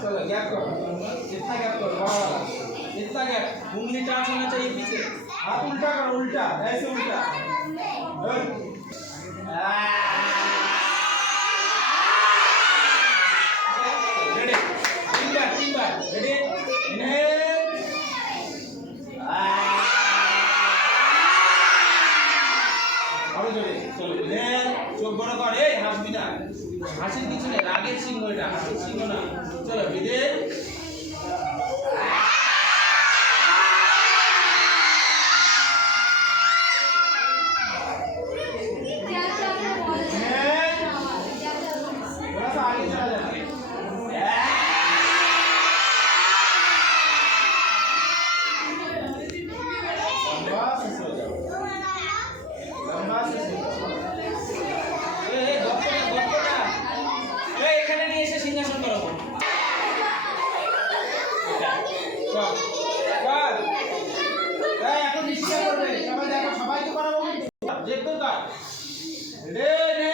चलो गैप करो, इतना गैप करो, बड़ा वाला, इतना गैप, उंगली टच होना चाहिए पीछे, हाथ उल्टा करो, उल्टा, ऐसे उल्टा, रेडी, तीन बार, रेडी, इनहेल, আরো জোরে, চলো, ইনহেল, চোখ বড় কর, এই হাসবি না, হাসির কিছু নেই, রাগের সিংহ এটা, হাসির সিংহ না, চলো, বিদে, এখন নিশ্চয় করবে সবাই দেখো সবাইকে করাবো কিন্তু দেখো কা রে